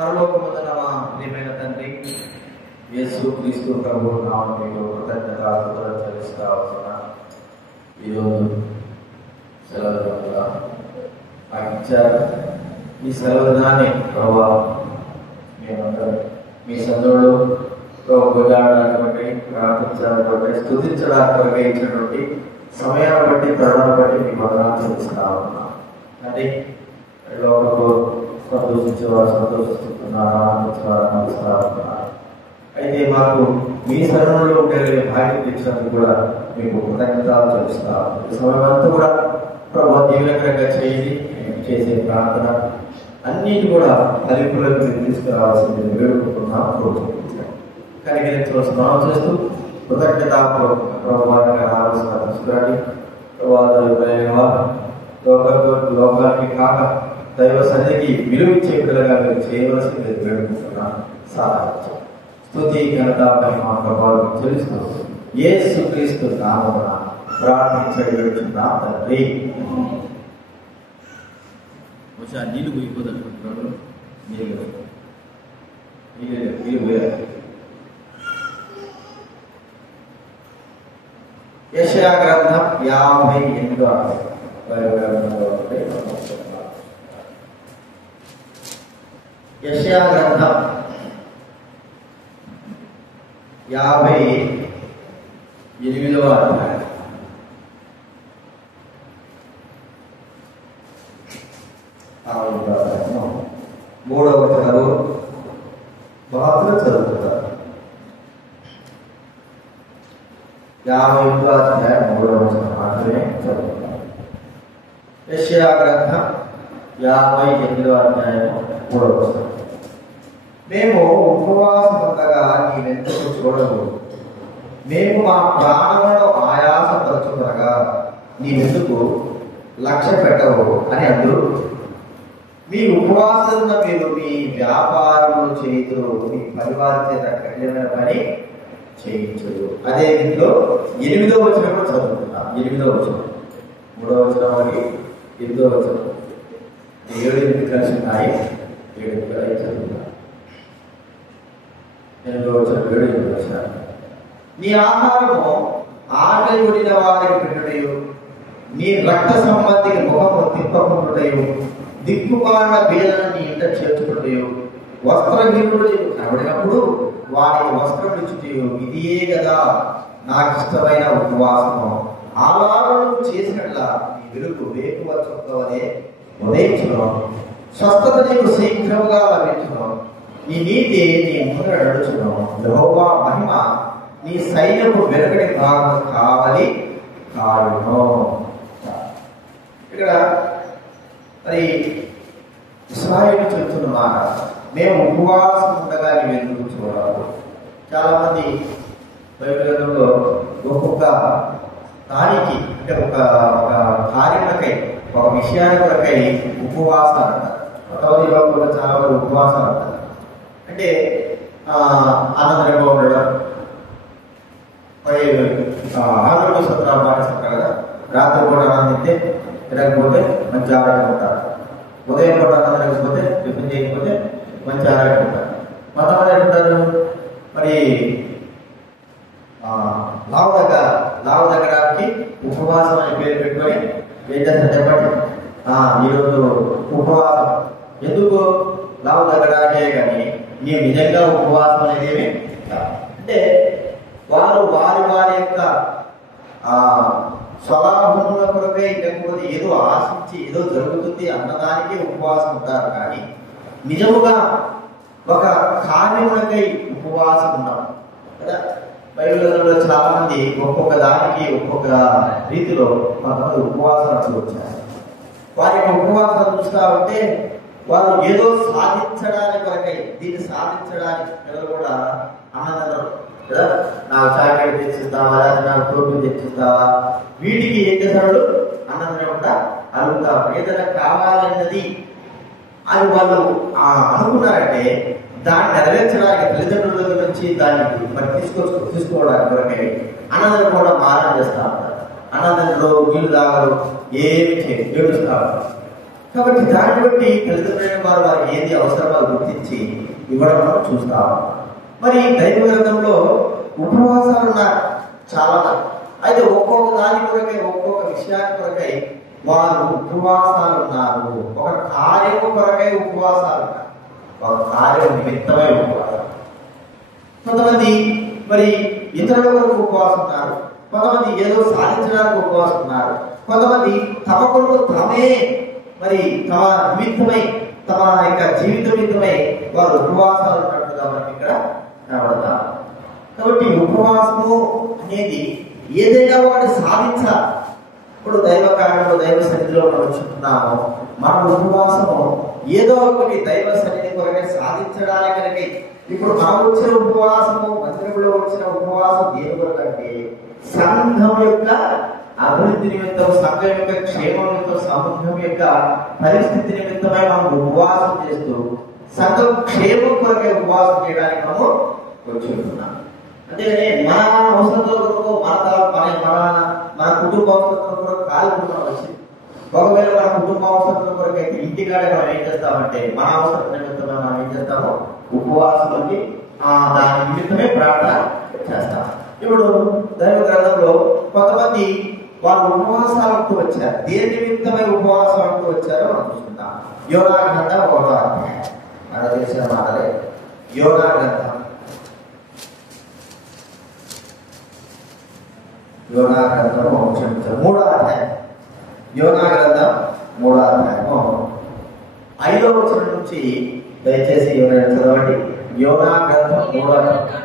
పరలోకమందున మా ప్రియమైన తండ్రి యేసు క్రీస్తు ప్రభు నామములో కృతజ్ఞతాస్తుతులు చెల్లిస్తా ఉన్నాను. ఈరోజు సెలవు ఇచ్చారు. ఈ సెలవు దినాన్ని ప్రభావ మేమందరం మీ సందులో గుజాడడానికి ప్రార్థించడానికి స్తుతించడానికి ఇచ్చినటువంటి సమయాన్ని బట్టి తరుణాన్ని బట్టి మీ వందనాలు చెల్లిస్తా ఉన్నాం. అంటే లోకకు సంతోషించేవారు సంతోషిస్తున్నారు, ఆనందించేవారు ఆనందిస్తా ఉన్నారు. అయితే మాకు మీ శరణంలో ఉండే భాగ్యం ఇచ్చినందుకు కూడా మీకు కృతజ్ఞతలు చెల్లిస్తాం. ఈ సమయం అంతా కూడా ప్రభావ దీవెనకరంగా చేసి చేసే ప్రార్థన అన్నిటి కూడా ఫలింపులకు తీసుకురావాల్సింది వేడుకుంటున్నాం, కోరుకుంటున్నాం. కనికరించడం స్నానం చేస్తూ కృతజ్ఞత ప్రభావంగా రావాల్సిన తీసుకురండి. లోకానికి కాక దైవ సన్నిధికి విలువించే పిల్లగా మీరు చేయవలసింది వేడుకుంటున్నాం. సాధించం స్తుతి ఘనత మహిమ ప్రభావం తెలుస్తూ యేసు క్రీస్తు నామమున ప్రార్థించడి వేడుచున్నాం తండ్రి. నీళ్ళు పోయిపోదనుకుంటున్నాడు. నీళ్ళు పోయారు. యెషయా గ్రంథం 58వ యెషయా గ్రంథం 58వ అధ్యాయం. మూడవ వచనం మాత్రం చదువుతారు. 58వ అధ్యాయం 3వ వచనం మాత్రమే చదువుతారు. యెషయా గ్రంథం 58వ అధ్యాయం 3వ వచనం. మేము ఉపవాసం ఉండగా నీవెందుకు చూడవు, మేము మా ప్రాణములను ఆయాసపరచుకునగా నీవెందుకు లక్ష్య పెట్టవు అని అందరూ. మీ ఉపవాసంలో మీరు మీ వ్యాపారములు చేయుదురు, మీ పరివారం చేత కఠినమైన పని చేయించదు. అదే రీతిలో 8వ వచనం కూడా చదువుతున్నాం. 8వ వచనం 3వ వచనం అని 8వ వచనం 7 కలిసి ఉన్నాయి. 7 కలిసి చదువుతున్నాం. 8వ వచనం 7 వచనం. నీ ఆహారము ఆకలి ఉండిన వారికి పెట్టుటయు, నీ రక్త సంబంధికి ముఖము తిప్పకుంటుటయు, దిక్కుమాలిన బీదలను నీ ఇంట చేర్చుకుంటయు, వస్త్రహీనుడు కనబడినప్పుడు వారికి వస్త్రం ఇచ్చుటయు, ఇదియే కదా నాకు ఇష్టమైన ఉపవాసము. ఆలాలను చేసినట్ల నీ వెలుగు వేకువ చుక్కవలే ఉదయించును, స్వస్థత నీకు శీఘ్రముగా లభించును, నీ నీతి నీ ముందర నడుచును, యెహోవా మహిమ నీ సైన్యపు వెనుకటి భాగం కావాలి కాడును. ఇక్కడ మరి ఇశ్రాయేలు చెప్తున్న మాట, మేము ఉపవాసం ఉండగా నీవు ఎందుకు చూడాలి. చాలా మంది బైబిల్ గ్రంథంలో ఒక్కొక్క దానికి అంటే ఒక కార్యములకై ఒక విషయాన్ని కొరకై ఉపవాసం అంటారు. కూడా చాలా మంది ఉపవాసం అంటారు. అంటే ఆనందంగా ఉండడం, ఆరోగ్య సూత్రాలు పాటిస్తుంటారు కదా. రాత్రి పూట ఆనందిస్తే తిరగకపోతే మంచి ఆరోగ్యం ఉంటారు. ఉదయం పూట ఆనందలేకపోతే టిఫిన్ చేయకపోతే మంచి ఆరోగ్యం ఉంటారు. కొంతమంది ఏంటారు మరి లావు తగ్గడానికి ఉపవాసం అని పేరు పెట్టుకొని ఏం చేస్తారు చెప్పండి. ఈరోజు ఉపవాసం ఎందుకు? లావు తగ్గడానికే కానీ నీవు నిజంగా ఉపవాసం అనేది ఏమి అంటే వారు వారి యొక్క స్వలాభముల కొరకై లేకపోతే ఏదో ఆశించి ఏదో జరుగుతుంది అన్నదానికి ఉపవాసం ఉంటారు. కానీ నిజముగా ఒక కార్యములకై ఉపవాసం ఉన్నారు కదా. బైబిల్లో చాలా మంది ఒక్కొక్క దానికి ఒక్కొక్క రీతిలో కొంతమంది ఉపవాసాలు వచ్చారు. వారి యొక్క ఉపవాసాలు చూస్తూ ఉంటే వారు ఏదో సాధించడానికి కొరకై దీన్ని సాధించడానికి పిల్లలు కూడా ఆనందం కదా. నాకు చాక్లెట్ తెచ్చిస్తావా, నాకు ప్రోటీన్ తెచ్చిస్తావా, వీటికి ఏం చేశాడు అన్నది కూడా అడుగుతా. ఏదైనా కావాలన్నది అని వాళ్ళు అనుకున్నారంటే దాన్ని నెరవేర్చడానికి తల్లిదండ్రుల దగ్గర నుంచి దాన్ని మరి తీసుకోవడానికి కొరకై అన్నదాన్ని కూడా మారం చేస్తా ఉంటారు. అన్నదానిలో నీళ్లు తాగరు, ఏమి చేయరు, ఏడుస్తా ఉంటారు. కాబట్టి దాన్ని బట్టి తల్లిదండ్రులైన వారు వారికి ఏది అవసరమో గుర్తించి ఇవ్వడం మనం చూస్తాం. మరి దైవ గ్రంథంలో ఉపవాసాలు ఉన్నారు చాలా. అయితే ఒక్కొక్క దాని కొరకై ఒక్కొక్క విషయాన్ని కొరకై వారు ఉపవాసాలు ఉన్నారు. ఒక కార్యము కొరకై ఉపవాసాలు ఉన్నారు, ఒక కార్యం నిమిత్తమై ఉపవాసాలు. కొంతమంది మరి ఇతరుల కొరకు ఉపవాసం ఉన్నారు, కొంతమంది ఏదో సాధించడానికి ఉపవాసం ఉన్నారు, కొంతమంది తమ కొరకు తమే మరి తమ నిమిత్తమై తమ యొక్క జీవిత నిమిత్తమై వారు ఉపవాసాలు ఉన్నట్టుగా మనకి ఇక్కడ కనబడతారు. కాబట్టి ఉపవాసము అనేది ఏదైనా ఒకటి సాధించాలి. ఇప్పుడు దైవ కార్యంలో దైవ సన్నిధిలో మనం చూస్తున్నాము, మన ఉపవాసము ఏదో ఒకటి దైవ సన్నిధి కొరకై సాధించడానికై. ఇప్పుడు మనం వచ్చిన ఉపవాసము, మందిరంలో వచ్చిన ఉపవాసం దేని కొరకంటే సంఘం యొక్క అభివృద్ధి నిమిత్తం, సంఘం యొక్క క్షేమం నిమిత్తం, సంఘం యొక్క పరిస్థితి నిమిత్తమై మనం ఉపవాసం చేస్తూ సంఘం క్షేమం కొరకై ఉపవాసం చేయడానికి మనము కూర్చుంటున్నాం. అంటే మన అవసరంతో కొరకు మన కుటుంబ అవసరం కొరకు కాలుకుంటున్నాం వచ్చింది. ఒకవేళ మన కుటుంబ అవసరం కొరకు అయితే ఇంటికాడే మనం ఏం చేస్తామంటే మన అవసరం నిమిత్తమే మనం ఏం చేస్తాము, ఉపవాసాలకి దాని నిమిత్తమే ప్రార్థన చేస్తాం. ఇప్పుడు దైవ గ్రంథంలో కొంతమంది వాళ్ళు ఉపవాసాలతో వచ్చారు. దేని నిమిత్తమై ఉపవాసాలతో వచ్చారో మనం చూసుకుంటాం. యోనా గ్రంథం 1వ అధ్యాయం, మన తెలిసిన మాటలే. యోనా గ్రంథం 3వ అధ్యాయం. యోనా గ్రంథం 3వ అధ్యాయము 5వ వచనం నుంచి దయచేసి ఎవరైనా చదవండి. యోనా గ్రంథం 3వ అధ్యాయం.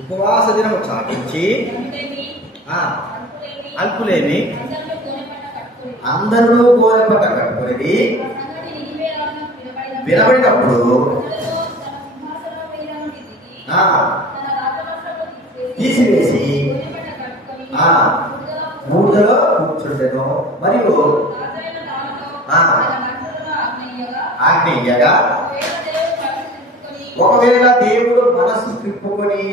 ఉపవాస దినము చాటించి అల్పులేమి అందరూ గోరెపట్ట కట్టుకుని వినబడినప్పుడు తీసివేసి బూడిదలో కూర్చుండెను. మరియు ఆజ్ఞయ్యగా ఒకవేళ దేవుడు మనసు తిప్పుకొని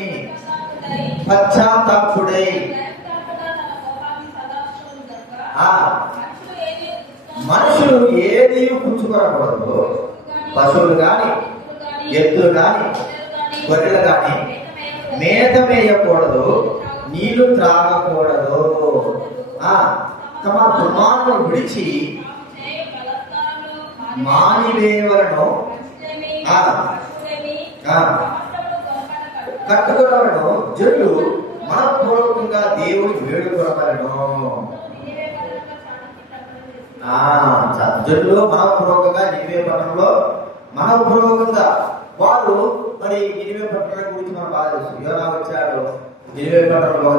పశ్చాత్తాపుడై మనుషులు ఏది పుచ్చుకోకూడదు, పశువులు కాని, ఎద్దులు కాని, గొర్రెలు కాని మేత వేయకూడదు, నీళ్లు త్రాగకూడదు, తమ దుమాలను విడిచి మానివేయవలను, కట్టుకున్నవలను జల్లు మనపూర్వకంగా దేవుడు వేడుకొనవలను. జల్లు మనపూర్వకంగా నినివే పట్టణంలో మనపూర్వకంగా వారు మరి నినివే పట్టణం గురించి మనం బాగా తెలుసు. యోనా వచ్చాడు నినివే పట్టణంలో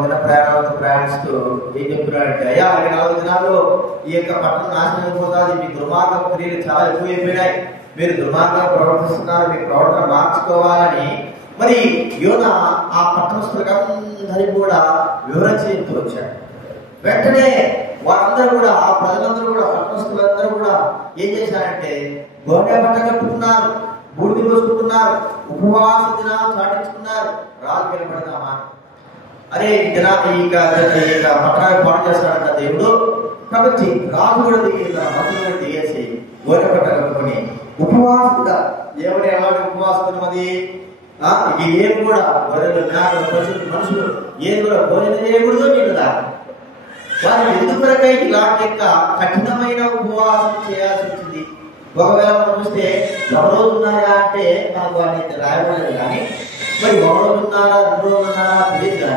ప్రయాణిస్తూ ఏం చెప్తున్నాడంటే, అయ్యా 4 దినాల్లో ఈ యొక్క పట్టణం నాశనం అయిపోతుంది, మీ దుర్మార్గ క్రియలు చాలా ఎక్కువైపోయినాయి, మీరు దుర్మార్గంగా ప్రవర్తిస్తున్నారు, మీ ప్రవర్తన మార్చుకోవాలని మరి యోనా ఆ పట్టణస్తులందరికీ కూడా వివరించి చెప్తూ వచ్చాడు. వెంటనే వారందరూ కూడా, ఆ ప్రజలందరూ కూడా, పట్టణస్తులందరూ కూడా ఏం చేశారంటే గోనె బట్ట కట్టుకున్నారు, బూడిద పోసుకుంటున్నారు, ఉపవాస దినాలు చాటించుకున్నారు. రాజు నిలబడదామా, అరే ఈ పట్టణాన్ని పాటు చేస్తాడంట దేవుడు. కాబట్టి రాజు కూడా దిగేసి, మంత్రులు కూడా దిగేసి గోనె బట్ట కట్టుకొని ఉపవాసంగా ఎవరు ఎలాంటి ఉపవాసం అది ఏం కూడా గొర్రెలు, మేకలు, పశువులు, మనుషులు ఏం కూడా భోజనం చేయకూడదు, నీళ్ళు తాగకూడదు. వారి ఎందుకొరకై ఇలాంటి యొక్క కఠినమైన ఉపవాసం చేయాల్సి వచ్చింది. ఒకవేళ మనం చూస్తే 1 రోజు ఉన్నారా అంటే మనకు వాడిని రాయబడలేదు, కానీ మరి 1 రోజు ఉన్నారా 2 రోజులు ఉన్నారా తెలియదు.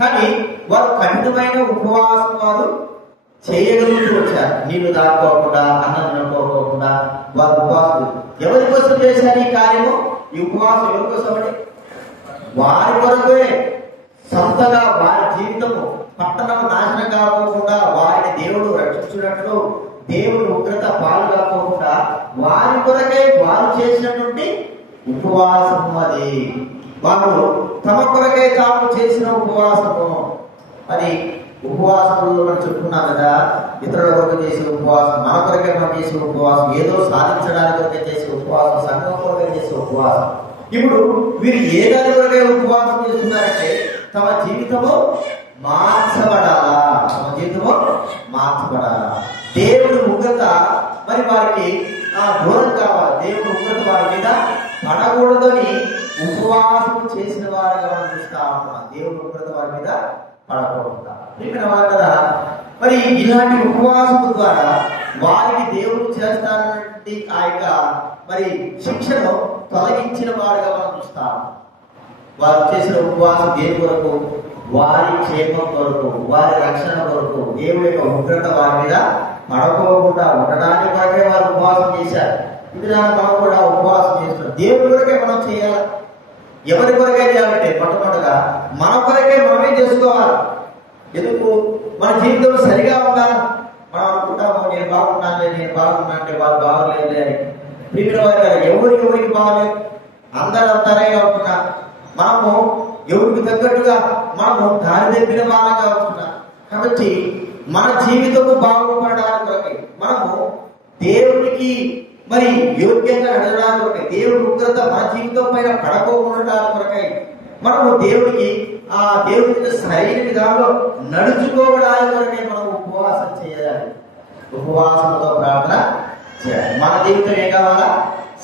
కానీ వారు కఠినమైన ఉపవాసం వారు చేయగలుగుతూ వచ్చారు. నీళ్లు తాగుకోకుండా, అన్నం తినకోకుండా వారు ఉపవాసం. ఎవరి కోసం చేశారు ఈ కార్యము? ఈ ఉపవాసం ఎవరి కోసం అండి? వారి కొరకే. సొంతగా వారి జీవితము పట్టణం నాశనం కాకోకుండా, వారిని దేవుడు రక్షించినట్లు, దేవుడు ఉగ్రత పాలు కాకోకుండా వారి కొరకే వారు చేసినటువంటి ఉపవాసము అది. వారు తమ కొరకే తాము చేసిన ఉపవాసము అది. ఉపవాసంలో మనం చెప్పుకున్నాం కదా, ఇతరుల కొరకు చేసే ఉపవాసం, మన కొరకే మనం చేసే ఉపవాసం, ఏదో సాధించడానికి కొరకే చేసే ఉపవాసం, సంఘం కొరకే చేసే ఉపవాసం. ఇప్పుడు వీరు ఏ దాని కొరకే ఉపవాసం చేస్తున్నారంటే తమ జీవితము మార్చబడాలా, తమ జీవితము మార్చబడాలా. దేవుడి ఉగ్రత మరి వారికి దూరం కావాలి. దేవుడి ఉగ్రత వారి మీద పడకూడదని ఉపవాసం చేసిన వారిగా మనం చూస్తా ఉన్నాం. దేవుడి ఉగ్రత వారి మీద పడకూడదు ఇక్కడ వారు కదా. మరి ఇలాంటి ఉపవాసం ద్వారా వారికి దేవుడు చేస్తానన్నటువంటి ఆ యొక్క మరి శిక్షను తొలగించిన వారుగా మనం చూస్తాం. వారు చేసిన ఉపవాసం దేని కొరకు? వారి క్షేమం కొరకు, వారి రక్షణ కొరకు, దేవుడి యొక్క ఉగ్రత వారి మీద పడకోకుండా ఉండడానికి కొరకే వారు ఉపవాసం చేశారు. ఇది మనం కూడా ఉపవాసం చేస్తున్నాం. దేవుడి కొరకే మనం చేయాలి. ఎవరి కొరకే చేయాలంటే మొట్టమొదటిగా మన కొరకే మనమే చేసుకోవాలి. ఎందుకు? మన జీవితం సరిగా ఉండాలి. మనం అనుకుంటాము నేను బాగున్నానులే, నేను బాగున్నా అంటే వాళ్ళు బాగోలేదులే అని. ప్రియుల వారి ఎవరికి బాగలేదు, అందరూ అంతరేగా ఉంటున్నారు. మనము ఎవరికి తగ్గట్టుగా మనము దారి తప్పిన వాళ్ళగా ఉంటున్నాం. కాబట్టి మన జీవితము బాగుపడడానికి కొరకై మనము దేవునికి మరి యోగ్యంగా నడవడానికి కొరకై, దేవుడి ఉగ్రత మన జీవితం పైన పడకోకుండా కొరకై మనము దేవుడికి దేవుడి సరైన విధానంలో నడుచుకోవడానికి కొరకై మనం ఉపవాసం చేయాలి. ఉపవాసంతో ప్రార్థన చేయాలి. మన జీవితం ఏం కావాలా?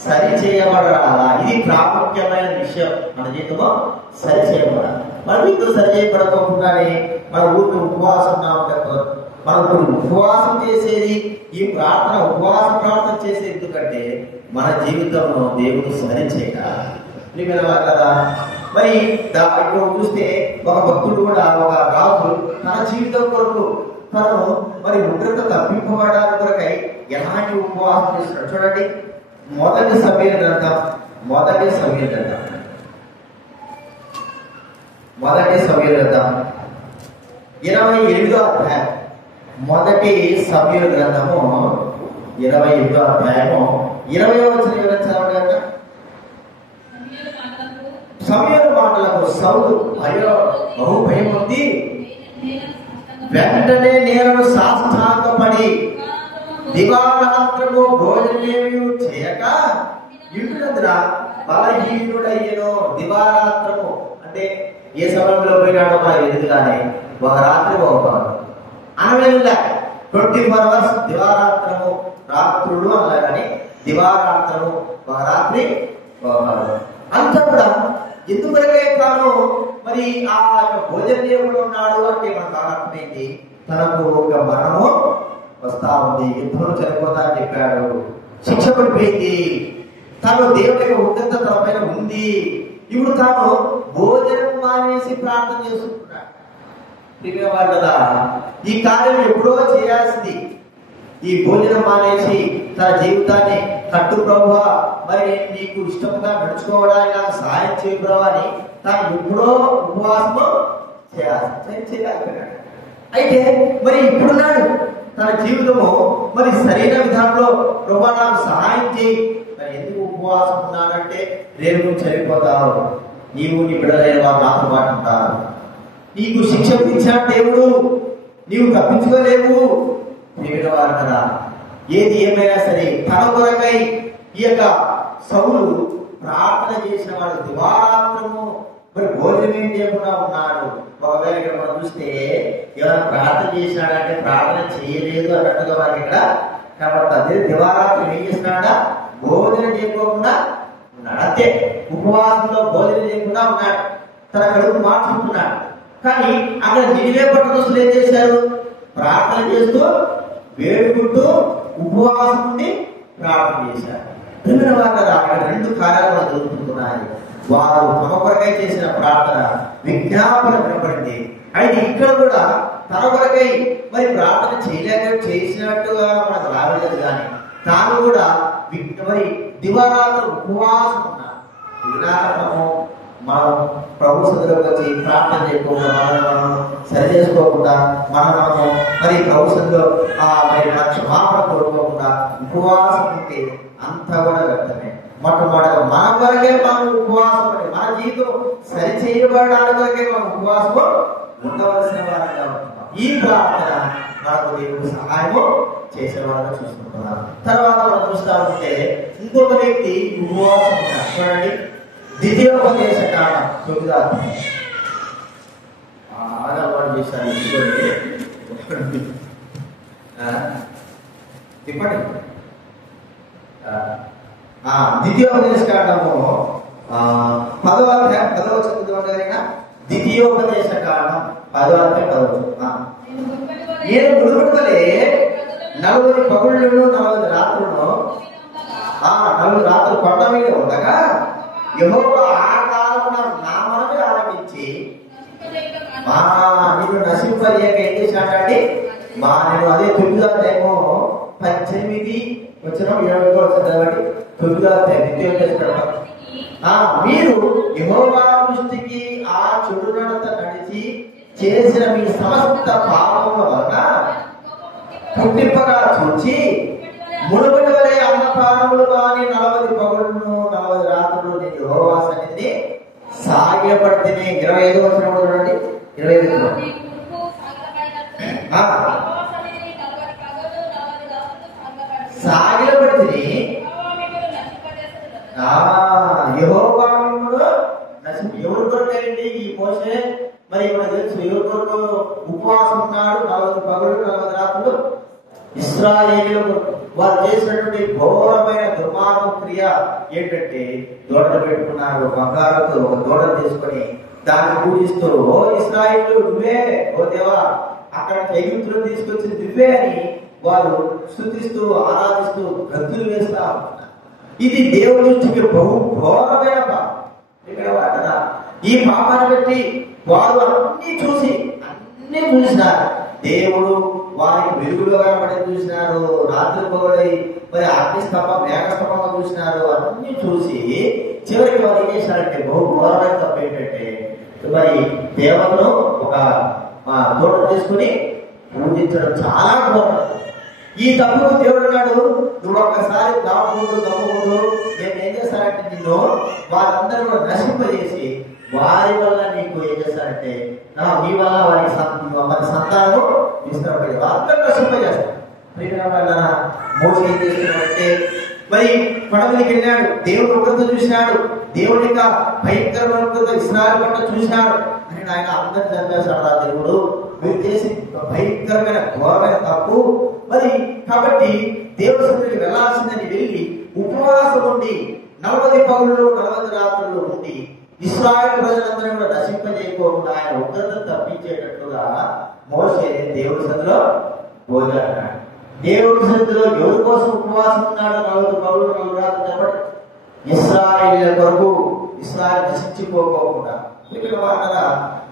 సరి చేయబడాలా. ఇది ప్రాముఖ్యమైన విషయం. మన జీవితంలో సరి చేయబడాలి. మన జీవితం సరి చేయబడకుండానే మన ఊరికి ఉపవాసం మనం ఇప్పుడు ఉపవాసం చేసేది ఈ ప్రార్థన, ఉపవాస ప్రార్థన చేసేది ఎందుకంటే మన జీవితంలో దేవుడు సరి చేయాలి కదా. మరి ఇప్పుడు చూస్తే ఒక భక్తుడు కూడా, ఒక రాజు తన జీవితం కొరకు తను మరి ఉగ్రత తప్పింపబడడానికి కొరకై ఎలాంటి ఉపవాసం చేస్తున్నాడు చూడండి. మొదటి సమూయేలు గ్రంథం 28వ అధ్యాయం. మొదటి సమూయేలు గ్రంథము 28వ అధ్యాయము 20వ వచనం వివరించాలి కదా. సమూయేలు మాటలకు సౌలు అయ్యో బహు భయం ఉంది, వెంటనే నేలను సాష్టాంగపడి దివారాత్రము భోజనమేమి చేయక ఇంటినందున బలహీనుడయ్యను. దివారాత్రము అంటే ఏ సమయంలో పోయినాడో మనకు ఎదురు కానీ ఒక రాత్రి పోవాలి అనవేలా 24 hours దివారాత్రము, రాత్రులు అలా కానీ దివారాత్రము ఒక రాత్రి పోవాలి. అంతా కూడా ఎందుకంటే తాను మరి ఆ భోజన దేవుడు ఉన్నాడు అంటే మనకు అర్థమైంది. తనకు ఒక మరణము వస్తా ఉంది, యుద్ధంలో చనిపోతా అని చెప్పాడు, శిక్ష పడిపోయింది, తను దేవుడి యొక్క ఉగ్రత తన పైన ఉంది. ఇప్పుడు తాను భోజనం మానేసి ప్రార్థన చేసుకుంటున్నాడు. ప్రియవారు కదా, ఈ కార్యం ఎప్పుడో చేయాల్సింది. ఈ భోజనం మానేసి తన జీవితాన్ని కట్టు ప్రభువా, మరి నేను నీకు ఇష్టంగా నడుచుకోవడానికి నాకు సహాయం చేయ ప్రభు అని తాను ఎప్పుడో ఉపవాసము చేయాలి. అయితే మరి ఇప్పుడున్నాడు తన జీవితము మరి సరైన విధానంలో ప్రభు నాకు సహాయం చేయి. మరి ఎందుకు ఉపవాసం ఉన్నాడంటే రేపు నువ్వు చనిపోతావు, నీవు నీ బిడ్డలైన వారు నాతో పాటు ఉంటారు, నీకు శిక్ష విధించాడు దేవుడు, నీవు తప్పించుకోలేవు. ప్రియమైన వారు కదా, ఏది ఏమైనా సరే తన కొరకై ఈ యొక్క సౌలు ప్రార్థన చేసిన వాడు దివారాత్రము మరి భోజనం ఏం చేయకుండా ఉన్నాడు. ఒకవేళ ఇక్కడ మనం చూస్తే ఎవరైనా ప్రార్థన చేసినాడంటే ప్రార్థన చేయలేదు అన్నట్టుగా వారికి ఇక్కడ కనబడుతుంది. దివారాత్రం ఏం చేస్తున్నాడా? భోజనం చేయకుండా ఉన్నాడు. అంతే, ఉపవాసంలో భోజనం చేయకుండా ఉన్నాడు, తన కడుపు మార్చుకుంటున్నాడు. కానీ అక్కడ నినివే పట్టణస్తులు ఏం చేశారు? ప్రార్థన చేస్తూ వేడుకుంటూ ఉపవాసం ఉండి ప్రార్థన చేశారు. అక్కడ 2 కార్యాలు జరుగుతున్నాయి. వారు తమ కొరకై చేసిన ప్రార్థన విజ్ఞాపన వినపడింది. అయితే ఇక్కడ కూడా తన కొరకై మరి ప్రార్థన చేసినట్టుగా మనకు రావలేదు. కానీ తాను కూడా మరి దివారాత్రులు ఉపవాసం ఉన్నారు. విజ్ఞాపనము మనం ప్రభు సన్నిధిలోకి వచ్చి ప్రార్థన చేయకుండా మనం సరి చేసుకోకుండా మనము మరి ప్రభు సన్నిధిలో మరి మన క్షమాపణ కోరుకోకుండా ఉపవాసం ఉంటే అంతా కూడా వ్యర్థమే. మొట్టమొదటిగా మన కొరకే మనం ఉపవాసం ఉంటే మన జీవితం సరి చేయబడడానికి కొరకే మనం ఉపవాసం ఉండవలసిన వారంగా ఉంటున్నాం. ఈ ప్రార్థన మనకు దేవుడు సహాయము చేసే వాళ్ళగా చూసుకుంటున్నాం. తర్వాత మనం చూస్తా ఉంటే ఇంకొక వ్యక్తి ఉపవాసం ఉన్నాడు. చూడండి, ద్వితీయోపదేశకాండం 9వ అధ్యాయం. వాడు చేశారు చెప్పండి. ద్వితీయోపదేశకాండము 10వ అధ్యాయం 10వ చదువుతున్నా. ద్వితీయోపదేశకాండం 10వ అధ్యాయం 10వ చదువు. నేను మునుపటి వలె 40 పగుళ్ళను 40 రాత్రులను 40 రాత్రులు కొండ మీద ఉండగా యెహోవా ఆ కాలమున నా మనవి ఆలకించి నేను నశింపలేక ఏం చేశాడండి? నేను అదే 9వ అధ్యాయము 18 వచ్చిన 20 వచ్చింది. 9వ అధ్యాయం ద్వితీయోపదేశకాండం. మీరు యెహోవా దృష్టికి ఆ చెడు నడత నడిచి చేసిన మీ సమస్త పాపముల వలన పుట్టింపగా చూచి మునుపటి వలె అన్నపానములు కాని 40 పగుళ్ళను 40 రాత్రులు నేను యెహోవా సన్నిధిని సాగిలపడితేనే. 25వ వచనం చూడండి. 25 సాగిలపడితే యెహోవా మిమ్మును ఎవరు కొరకండి ఈ మోషే? మరి మనకు తెలుసు ఎవరి కొరకు ఉపవాసం ఉన్నాడు. 40 పగలు 40 రాత్రులు ఇశ్రాయేలీయులు వారు చేసినటువంటి ఘోరమైన దుర్మార్గ క్రియ ఏంటంటే దూడలు పెట్టుకున్నారు. బంగారంతో ఒక దూడలు తీసుకొని దాన్ని పూజిస్తూ, ఓ ఇశ్రాయేలీయులు నువ్వే, ఓ దేవా అక్కడ ఐగుప్తులను తీసుకొచ్చింది నువ్వే అని వారు స్తుతిస్తూ ఆరాధిస్తూ గంతులు వేస్తా ఉంటున్నారు. ఇది దేవుడి దృష్టికి బహు ఘోరమైన పాపం. ఇక్కడ వాడరా ఈ పాపాన్ని బట్టి వారు అన్ని చూసినారు. దేవుడు వారికి వెలుగులో కనబడి చూసినారు. రాత్రి పగలై మరి అగ్నిస్తంభం మేఘస్తంభంగా చూసినారు. అన్ని చూసి చివరికి వారు ఏం చేశారంటే బహు ఘోరమైన తప్పు ఏంటంటే మరి దేవతను ఒక దూడ తీసుకుని పూజించడం చాలా ఘోరం. ఈ తప్పుకు దేవుడు అన్నాడు, నువ్వు ఒక్కసారి గమ్మకూడదు. నేను ఏం చేస్తానంటే నిన్ను వారందరూ కూడా నశింపజేసి వారి వల్ల నీకు ఏం చేస్తారంటే మీ వల్ల వారికి మన సంతానము విస్తరపడి అందరూ నశింపజేస్తారు. మోస ఏం చేస్తున్నాడంటే మరి పడవలికి వెళ్ళాడు. దేవుడు ఉగ్రత చూసినాడు. దేవుడి యొక్క భయంకరమైన ఉగ్రత ఇశ్రాయేలు పట్ల చూసినాడు అని ఆయన అందరిని చంపేశాడు. ఆ దేవుడు మీరు చేసి భయంకరమైన ఘోరమైన తప్పు. మరి కాబట్టి దేవుడి సన్నిధికి వెళ్లాల్సిందని వెళ్ళి ఉపవాసం ఉండి 40 పగుళ్ళు 40 రాత్రులు ఉండి ఇశ్రాయేలు ప్రజలందరూ కూడా నశింపజేయకుండా ఆయన ఉగ్రతను తప్పించేటట్లుగా మోషే దేవుడి సన్నిధిలో భోజనాడు. దేవుడి సన్నిధిలో ఎవరి కోసం ఉపవాసం ఉన్నాడు? 40 పగుళ్ళు 40 రాత్రులు చెప్పండి. ఇశ్రాయేలీయుల కొరకు, ఇశ్రాయేలు నశించిపోకుండా. ఇక్కడ వాళ్ళ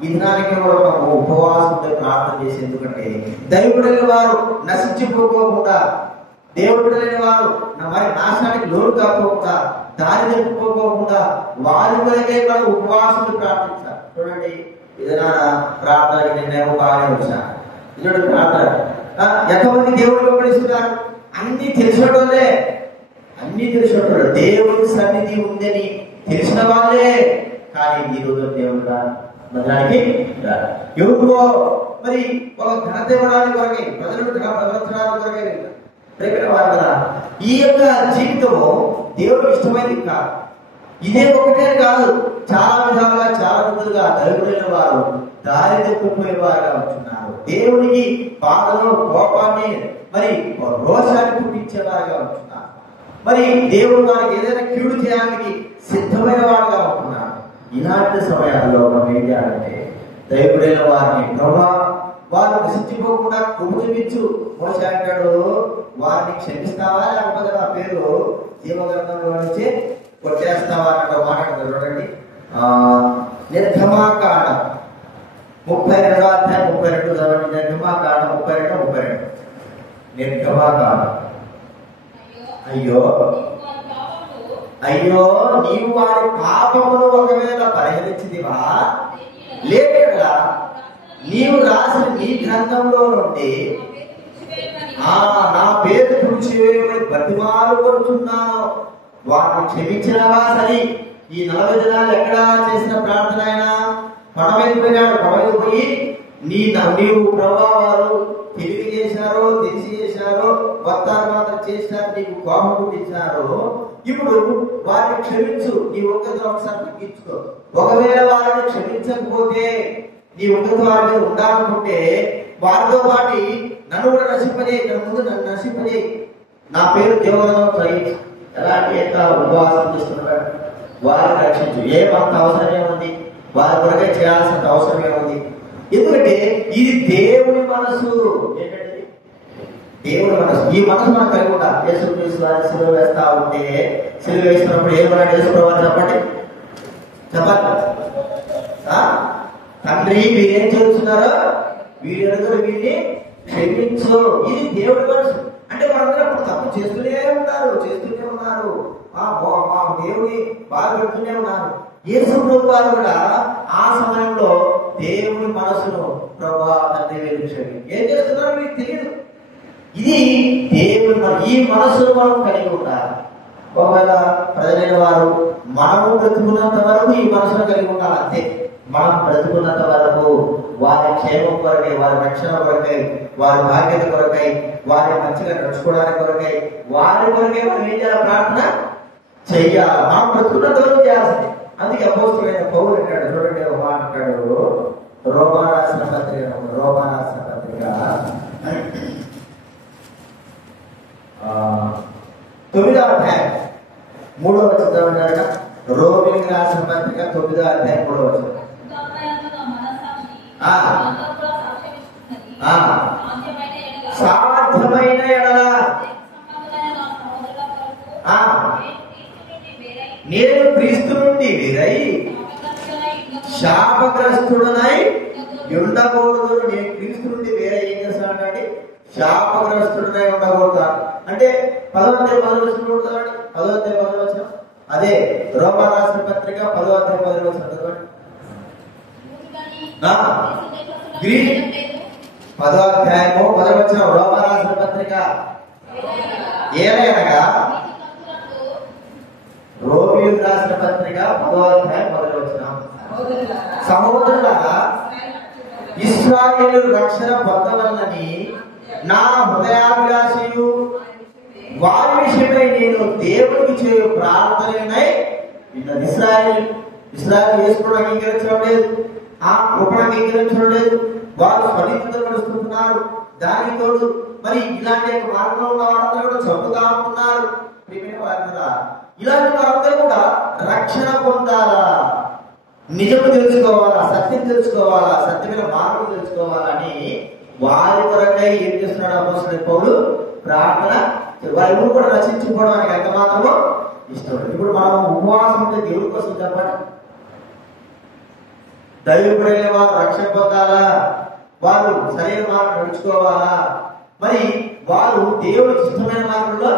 ఈ దినానికి కూడా మనం ఉపవాసం ప్రార్థన చేసి, ఎందుకంటే దైవుడైన వారు నశించిపోకుండా, దేవుడైన వారు మరి నాశనానికి లోను కాకపోకుండా, దారి తెప్పుకోకుండా వారి కొరకే మనం ఉపవాసం ప్రార్థించాలి. చూడండి ఏదైనా ప్రార్థన నిర్ణయం బాగానే వచ్చాను. ఇలాంటి ప్రార్థన ఎంతమంది దేవుడు వెంబడిస్తున్నారు? అన్ని తెలిసినోళ్ళే, అన్ని తెలిసినోళ్ళు, దేవుడి సన్నిధి ఉందని తెలిసిన వాళ్ళే. కానీ ఈ రోజు దేవుడు మందిరానికి ఎవరికో మరి ఒక ఘనత ఇవ్వడానికి కొరకే, ప్రజలకు ప్రదర్శనాల కొరకే వాళ్ళ ఈ యొక్క జీవితము దేవుడికి ఇష్టమైంది కాదు. ఇదే ఒకటే కాదు, చాలా విధాలుగా చాలా విధాలుగా దైవుడైన వారు దారి తప్పిపోయే వారుగా ఉంటున్నారు. దేవుడికి బాధను, కోపాన్ని, మరి రోషాన్ని పుట్టించేవారుగా ఉంటున్నారు. మరి దేవుడు వారికి ఏదైనా కీడు చేయడానికి సిద్ధమైన వాడుగా ఉంటున్నారు. ఇలాంటి సమయాల్లో మనం ఏం చేయాలంటే దైవుడైన వారిని ప్రభా వారు నశించిపోకుండా కృప చూపించు. మోషే అంటాడు, వారిని క్షమిస్తావా లేకపోతే నా పేరు జీవగ్రంథంలో నుంచి కొట్టేస్తావా అన్న మాట చూడండి. నిర్గమాకాండం 32వ అధ్యాయం 32 చదవండి. నిర్గమాకాండం 32 నిర్గమాకాండం. అయ్యో నీవు వారి పాపమును ఒకవేళ పరిహరించిదివా, లేక నీవు రాసిన నీ గ్రంథంలో నుండి నా పేరు తుడిచివేయమని బతిమాలు కొడుతున్నాను. వారిని క్షమించినవా? సరి ఈ 40 దినాలు ఎక్కడ చేసిన ప్రార్థన అయినా పడవైపోయాడు. పడవైపోయి నీవు ప్రభా వారు తెలివి చేశారో తెలిసి చేశారో వత్తారు మాత్రం చేసినారు, నీకు కోపం పుట్టించారో, ఇప్పుడు వారిని క్షమించు. నీ ఒక్కరితో ఒకసారి తగ్గించుకో. ఒకవేళ వారిని క్షమించకపోతే నీ ఉన్నత వారి మీద ఉండాలనుకుంటే వారితో పాటు నన్ను కూడా నశింపజేయి, నన్ను ముందు నన్ను నశింపజేయి, నా పేరు దేవగణం ప్రయించు. ఎలాంటి యొక్క ఉపవాసం చేస్తున్నాడు, వారిని రక్షించు. ఏమంత అవసరం ఏముంది, వారి కొరకే చేయాల్సినంత అవసరం ఏముంది? ఎందుకంటే ఇది దేవుని మనసు. ఏంటంటే దేవుని మనసు. ఈ మనసు మనం కలిగి ఉండాలి. యేసుక్రీస్తు వారిని సిలువ వేస్తా ఉంటే, సిలువ వేస్తున్నప్పుడు ఏమన్నాడు యేసుప్రభువు? చెప్పండి తండ్రి మీరేం చేస్తున్నారో వీరెందుకు వీరిని క్షమించు. ఇది దేవుడి మనసు. అంటే వాళ్ళందరూ అప్పుడు తప్పు చేస్తూనే ఉన్నారు, మా దేవుని బాధ పెడుతూనే ఉన్నారు. యేసు ప్రభు వారు కూడా ఆ సమయంలో దేవుని మనసును ప్రభా తండ్రి క్షమించు ఏం చేస్తున్నారో మీకు తెలియదు. ఇది దేవుని ఈ మనసును మనం కలిగి ఉండాలి. ఒకవేళ ప్రజలైన వారు మనము బ్రతుకున్నంత వరకు ఈ మనసును కలిగి ఉండాలి. అంతే. మనం బ్రతుకున్నంత వరకు వారి క్షేమం కొరకై, వారి రక్షణ కొరకై, వారి బాధ్యత కొరకై, వారి మంచిగా నడుచుకోవడానికి కొరకై, వారి కొరకై మనం ఏం చేయాలి? ప్రార్థన చెయ్యాలి. మనం బ్రతుకున్నంత వరకు చేయాల్సింది. అందుకే అపోస్తులైన పౌలు అంటాడు, చూడండి ఒక మాట అంటాడు, రోమా రాసిన పత్రిక 9వ అధ్యాయం 3వ వచనం. రోమీయులకు రాసిన పత్రిక 9వ అధ్యాయం 3వ వచనం. సాధ్యమైన ఎడల నేను క్రీస్తు నుండి వేరై శాపగ్రస్తుడనై ఉండకూడదు. నేను క్రీస్తు నుండి వేరే ఏం చేస్తానండి? శాపగ్రస్తుడనై ఉండకూడదు. అంటే 10వ అధ్యాయం 10వ వచనం చూడండి. 10వ అధ్యాయం 10వ వచనం. అదే రోమా రాసిన పత్రిక 10వ అధ్యాయం 10వ వచనం చదవండి. 10వ అధ్యాయము 10వ వచనం రోమా రాసిన పత్రిక. ఏలయనగా రోమీయులకు రాసిన పత్రిక 10వ అధ్యాయం 10వ వచనం. సహోదరులారా, ఇశ్రాయేలు రక్షణ పొందవలనని నా హృదయాభిలాషయు వారి విషయమై నేను దేవుడికి చేయు ప్రార్థనై విన్నది. ఇశ్రాయేలు యేసును అంగీకరించడం లేదు, ఆ కృపను అంగీకరించడం లేదు. వారు స్వతంత్రంగా నడుస్తున్నారు. దానికి తోడు మరి ఇలాంటి మార్గంలో ఉన్న వారందరూ కూడా చంపుతా ఉంటున్నారు. ఇలాంటి వారందరూ కూడా రక్షణ పొందాలా, నిజము తెలుసుకోవాలా, సత్యం తెలుసుకోవాలా, సత్యమైన మార్గం తెలుసుకోవాలని వారి కొరకై ఏం చేస్తున్నాడు అపోస్తలుడైన పౌలు? ప్రార్థన. వారి ఊరు కూడా రక్షించుకోవడం ఆయనకి ఎంత మాత్రమో ఇష్టం. ఇప్పుడు మనం ఉపవాసం ఉంటే దేవుడి కోసం చెప్పండి. దైవపడిన వారు రక్షణ పొందాలా, వారు సరైన మార్గం నడుచుకోవాలా, మరి వారు దేవుడికి ఇష్టమైన మార్గంలో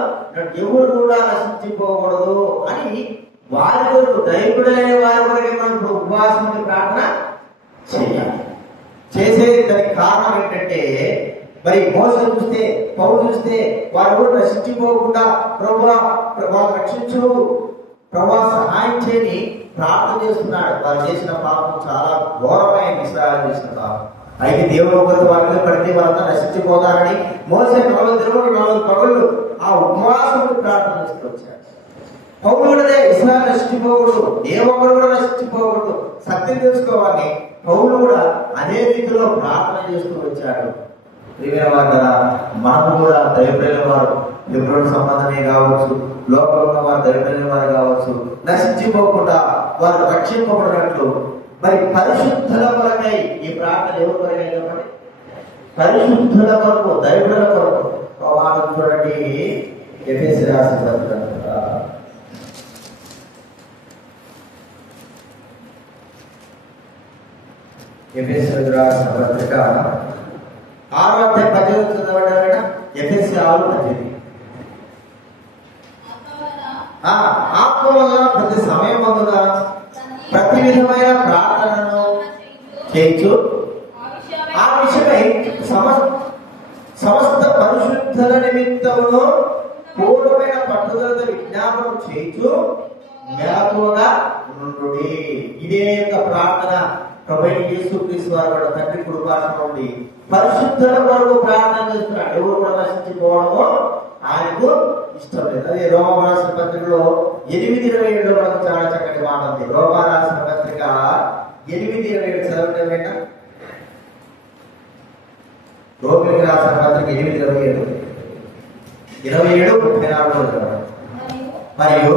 ఎవరు కూడా నశించిపోకూడదు అని వారి కొరకు, దైవపడిన వారి కొరకే మనం ఉపవాసం ప్రార్థన చేయాలి. చేసే దానికి కారణం ఏంటంటే, మరి మోస చూస్తే, పౌలు చూస్తే వారు కూడా నశించిపోకుండా ప్రభువా వాళ్ళు రక్షించు, ప్రభువా సహాయం చేయని ప్రార్థన చేస్తున్నాడు. వారు చేసిన పాపం చాలా ఘోరమైన ఇశ్రాయేలు చేసిన పాపం. అయితే దేవుడు ఒకరి వారి మీద పడితే వాళ్ళంతా నశించిపోతారని మోసే 40 దినములు 40 పగళ్ళు ఆ ఉపవాసం ప్రార్థన చేస్తూ వచ్చాడు. పౌలు కూడా ఇశ్రాయేలు నశించిపోకూడదు, ఏ ఒక్కరు కూడా నశించిపోకూడదు, సత్యం తెలుసుకోవాలి. పౌలు కూడా అదే రీతిలో ప్రార్థన చేస్తూ వచ్చాడు. ప్రియమైన వారు కదా, మనము కూడా దైవప్రేమ వారు, ఎప్పుడు సంబంధమే కావచ్చు, లోపల ఉన్న వారు దైవప్రేమ వారు కావచ్చు, నశించిపోకుండా వారు రక్షింపబడినట్లు మరి పరిశుద్ధుల కొరకై ఈ ప్రార్థన ఎవరి కొరకై చెప్పండి? పరిశుద్ధుల కొరకు, దైవుల కొరకు. మాట చూడండి, ఎఫెసీ రాసిన పత్రిక ఎఫెసీయులకు రాసిన పత్రిక 6వ అధ్యాయం 18 చదవడం. ఎఫెసీ 6:18. ఆత్మ వల్ల ప్రతి సమయమందున ప్రతి విధమైన ప్రార్థనను చేయొచ్చు. ఆ విషయమై సమస్త పరిశుద్ధుల నిమిత్తమును పూర్ణమైన పట్టుదలతో విజ్ఞాపనం చేయొచ్చు, మెలకువగా ఉండుడి. ఇదే యొక్క ప్రార్థన ప్రభువైన యేసుక్రీస్తు వారు తండ్రి కుడిపార్శ్వన ఉండి పరిశుద్ధుల కొరకు ప్రార్థన చేస్తున్నాడు. ఎవరు కూడా నశించిపోవడమో ఆయనకు ఇష్టం లేదు. అదే రోమా రాసిన పత్రికలో 8:27 మనకు చాలా చక్కటి మాట ఉంది. రోమా రాసిన పత్రిక 8:27 చదవడం రోమిలికి రాసిన పత్రిక 8:27 27:34 మరియు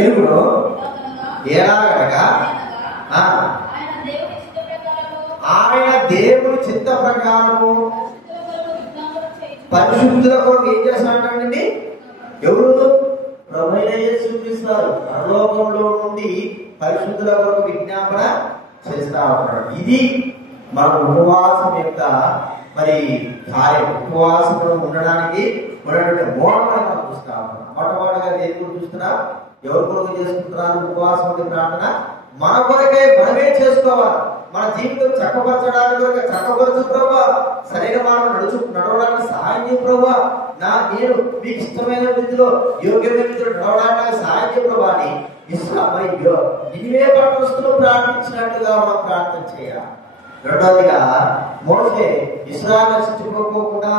ఎరుగును ఎలాగనగా ఆయన దేవుని చిత్త ప్రకారము పరిశుద్ధుల కొరకు ఏం చేస్తాడండి? ఎవరు? ప్రభువైన యేసుక్రీస్తు పరలోకంలో నుండి పరిశుద్ధుల కొరకు విజ్ఞాపన చేస్తా ఉన్నాడు. ఇది మన ఉపవాసం యొక్క మరి కార్యం. ఉపవాసం ఉండడానికి ఉన్నటువంటి మూలమని మనం చూస్తా ఉన్నాం. మొట్టమొదటిగా దేని గురించి చూస్తున్నా? ఎవరి కొరకు చేసుకుంటున్నారు ఉపవాసం ఉండే ప్రార్థన? మన కొరకే మనమే చేసుకోవాలి. మన జీవితం చక్కపరచడానికి చక్కపరచు ప్రభా, సరైన మార్గం నడవడానికి సహాయం చేయ ప్రభా, నేను మీకు ఇష్టమైన రీతిలో యోగ్యమైన రీతిలో నడవడానికి సహాయం చేయ ప్రభా అని నినివే పట్టణస్తులు ప్రార్థించినట్టుగా మనం ప్రార్థన చేయాలి. రెండవదిగా మోషే ఇశ్రాయేలు నశించుకోకుండా,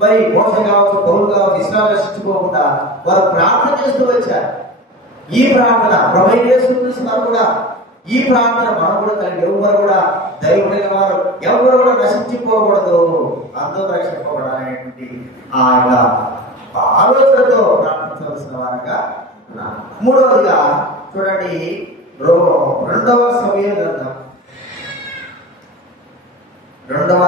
మరి మోషే కావచ్చు, పౌలు కావచ్చు, ఇశ్రాయేలు నశించుకోకుండా వారు ప్రార్థన చేస్తూ వచ్చారు. ఈ ప్రార్థన ప్రభువైన యేసుక్రీస్తు కూడా ఈ ప్రార్థన మనం కూడా కలిగి ఎవరు కూడా దైవమైన వారు ఎవరు కూడా నశించిపోకూడదు, అందరూ రక్షింపబడాలనేటువంటి ఆ యొక్క ఆలోచనతో ప్రార్థించవలసిన వారుగా. మూడవదిగా చూడండి, 2వ సమూయేలు గ్రంథం 12వ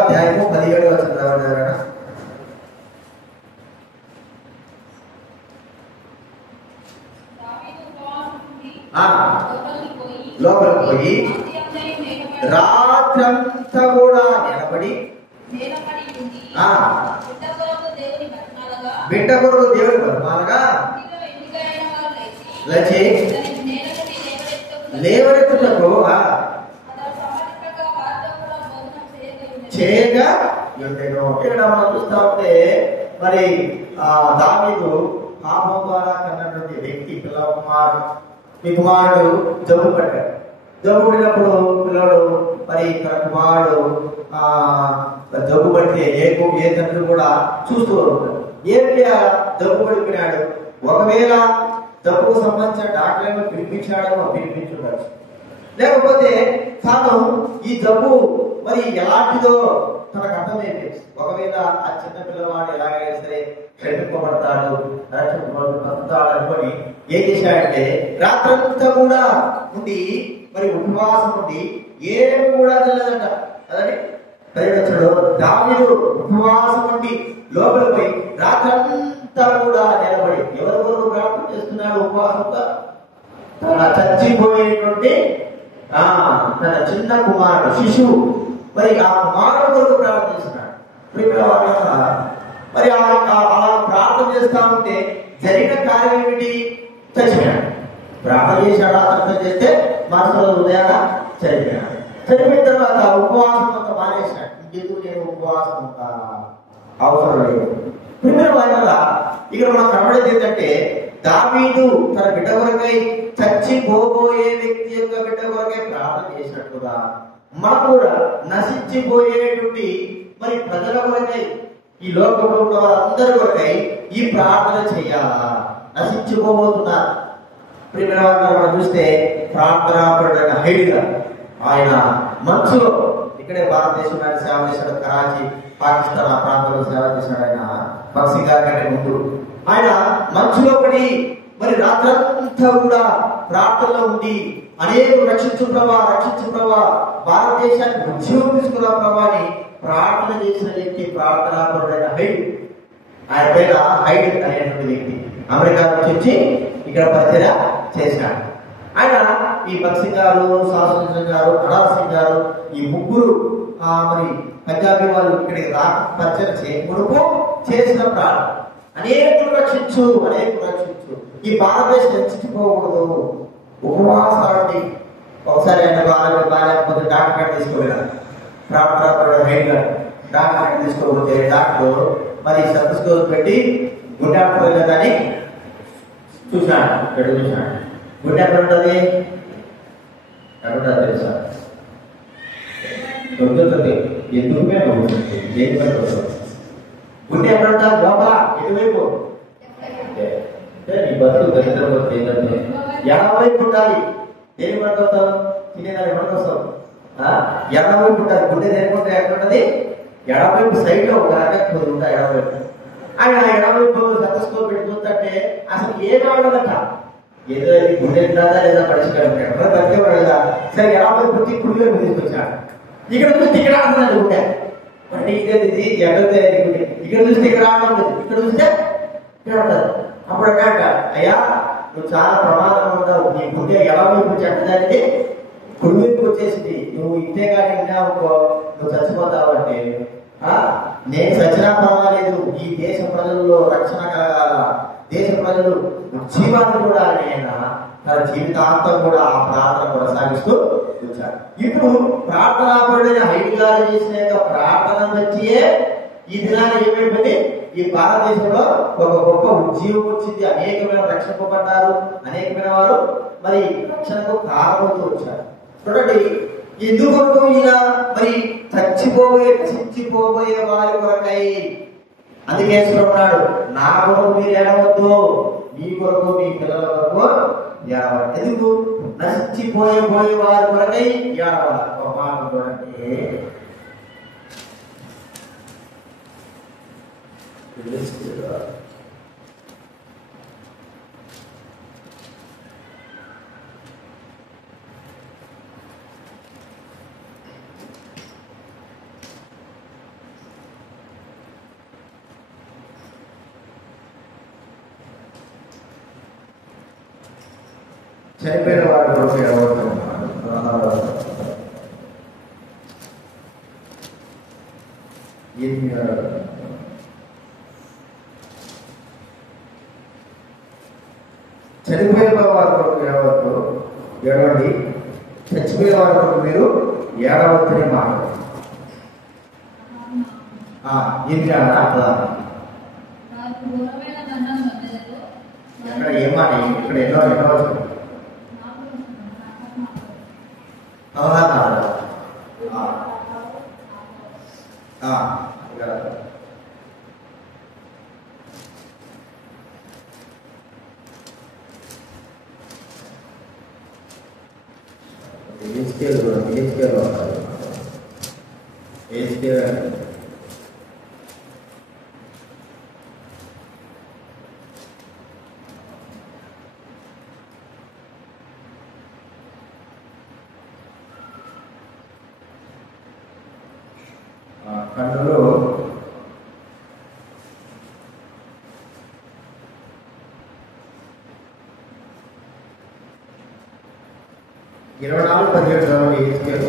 అధ్యాయము 17వ వచనం. లోపలికి పోయి రాత్రంతా కూడా నిలబడి బిడ్డ కొరకు దేవుని బతిమాలగా లేచి లేవనెత్తుటకు చేయగా ఉండెను. ఇక్కడ మనం చూస్తా ఉంటే మరి దావీదు పాపం ద్వారా కన్నటువంటి వ్యక్తి మీ కుమారుడు జబ్బు పడ్డాడు. జబ్బు పడినప్పుడు పిల్లడు మరి ఇక్కడ కుమారుడు జబ్బు పడితే ఏ తండ్రి కూడా చూస్తూ ఉంటాడు. ఏంటి జబ్బు పడిపోయినాడు? ఒకవేళ జబ్బుకు సంబంధించిన డాక్టర్ ఏమో పిలిపించాడేమో, పిలిపించుండొచ్చు. లేకపోతే తాను ఈ జబ్బు మరి ఎలాంటిదో తనకు అర్థమైపోయింది. ఒకవేళ ఆ చిన్న పిల్లవాడు ఎలాగైనా సరే క్షమింపబడతాడు, రక్షింపబడతాడు అనుకొని ఏం చేశాడంటే రాత్రంతా కూడా ఉండి మరి ఉపవాసం ఉండి ఏమి కూడా తెలియదంట. అదండి దైవచనుడు దావీదు ఉపవాసం ఉండి లోపలికి పోయి రాత్రంతా కూడా నిలబడి ఎవరెవరు ప్రార్థన చేస్తున్నాడు ఉపవాసంగా? తన చచ్చిపోయేటువంటి తన చిన్న కుమారుడు శిశువు, మరి ఆ కుమారుడు కొరకు ప్రార్థన చేస్తున్నాడు. మరి అలా ప్రార్థన చేస్తా ఉంటే జరిగిన కార్యం ఏమిటి? చచ్చిపోయాడు. ప్రార్థన చేశాడు, అర్థం చేస్తే మనసులో ఉదయాన చనిపోయాడు. చనిపోయిన తర్వాత ఉపవాసం అంతా మానేశాడు. ఇంకెందుకు నేను ఉపవాసం ఉంటానా, అవసరం లేదు. ప్రియమైన వారిగా ఇక్కడ మనం కనబడేది ఏంటంటే దావీదు తన బిడ్డ కొరకై చచ్చిపోబోయే వ్యక్తి యొక్క బిడ్డ కొరకై ప్రార్థన చేసినట్టుగా మనం కూడా నశించిపోయేటువంటి మరి ప్రజల కొరకై, ఈ లోకంలో ఉన్న వారందరి కొరకై ఈ ప్రార్థన చేయాలా? నశించిపోబోతున్నారు. ప్రియమైన వారిగా మనం చూస్తే ప్రార్థనాపరుడైన హైడ్గా ఆయన మంచులో ఇక్కడే భారతదేశంలో ఆయన సేవ చేశాడు. కరాచీ, పాకిస్తాన్ ఆ ప్రాంతంలో సేవ చేశాడు. ఆయన బక్సీ గారి కంటే ముందు ఆయన మంచులో పడి మరి రాత్రంతా కూడా ప్రార్థనలో ఉండి అనేక రక్షించు ప్రభా భారతదేశానికి ఉద్యోగం తీసుకున్న ప్రభా అని ప్రార్థన చేసిన వ్యక్తి ప్రార్థనాపరుడైన హైడ్. ఆయన పేరు హైడ్ అనేటువంటి వ్యక్తి అమెరికా నుంచి వచ్చి ఇక్కడ పరిచయం చేశాడు. ఆయన ఈ బక్సీ గారు, సాహు సింగ్ గారు, అడార్ సింగ్ గారు ఈ ముగ్గురు మరి పంజాబీ వాళ్ళు ఇక్కడికి పరిచయం చేయకూడదు చేసిన ప్రార్థన అనేకులు రక్షించు. ఈ భారతదేశం రక్షించుకోకూడదు. ఉపవాసాన్ని ఒకసారి ఆయన బాగాలేకపోతే డాక్టర్ గారు తీసుకోలేడు. ప్రార్థన డాక్టర్ గారు తీసుకోకపోతే డాక్టర్ మరి సబ్స్కోప్ పెట్టి గుండె ఆడుకోలేదని చూశాడు. గుండె ఎక్కడ ఉంటుంది? ఎక్కడ తెలుసా? దొరుకుతుంది. ఎందుకు గుండె ఎక్కడ ఉంటుంది? లోపల ఎటువైపు? నీ బతుకు దరిద్రం ఏంటంటే ఎడవైపు ఉండాలి. దేని పడుకొస్తావు? తినేదాన్ని పడుకొస్తావు. ఎడమవైపు ఉంటుంది, గుండె దేనికుంటే ఎక్కడుంటది? ఎడమవైపు సైడ్ లో ఒక రకం ఉంటాయి. ఎడమవైపు ఆయన ఎడమవైపు సతస్కోప్ పెట్టుకుంటే అసలు ఏమి ఆడదట. ఏదో గుండె ఉంటుందా లేదా పరిష్కారం బతికేవాడు కదా. సరే ఎడమవైపు వచ్చి కుడివైపు తీసుకొచ్చాడు. ఇక్కడ చూస్తే ఇక్కడ ఆడుతున్నాడు గుండె. అంటే ఇదేది ఎక్కడితే ఇక్కడ చూస్తే ఇక్కడ ఆడలేదు, ఇక్కడ చూస్తే ఇక్కడ ఉంటుంది. అప్పుడు అన్నాక అయ్యా నువ్వు చాలా ప్రమాదం ఉంటావు, నీ గుండె ఎడమవైపు చెడ్డదానికి కుడివైపు వచ్చేసింది, నువ్వు ఇంతే కానీ విన్నావు నువ్వు చచ్చిపోతావు అంటే నేను చచ్చినా పర్వాలేదు, ఈ దేశ ప్రజల్లో రక్షణ కలగాల, దేశ ప్రజలు జీవాన్ని కూడా ఆయన తన జీవితాంతం కూడా ఆ ప్రార్థన కొనసాగిస్తూ వచ్చారు. ఇప్పుడు ప్రార్థనాపరుడైన హైడి గారు చేసిన యొక్క ప్రార్థన బట్టియే ఈ దినాన్ని ఏమైపోయింది, ఈ భారతదేశంలో ఒక గొప్ప ఉద్యోగం వచ్చింది. అనేకమైన రక్షింపబడ్డారు, అనేకమైన వారు మరి రక్షణకు కారణమవుతూ వచ్చారు. చూడండి ఎందుకొరకు ఈయన మరి నశించిపోబోయే వారి కొరకై. అందుకే ఉన్నాడు, నా కొరకు మీరు ఏడవద్దు, మీ కొరకు మీ పిల్లల కొరకు ఏడవండి. ఎందుకు? నశించిపోయే వారి కొరకై ఏడవాలి. చనిపోయిన వారి కొరకు ఏడవద్దు. చనిపోయిన వారి కొరకు ఏడవండి, చచ్చిపోయిన వారి కొరకు మీరు ఏడవద్దని మాట. ఎక్కడ ఏం మాట? ఇక్కడ ఎన్నో వచ్చింది. కన్నులో 24:17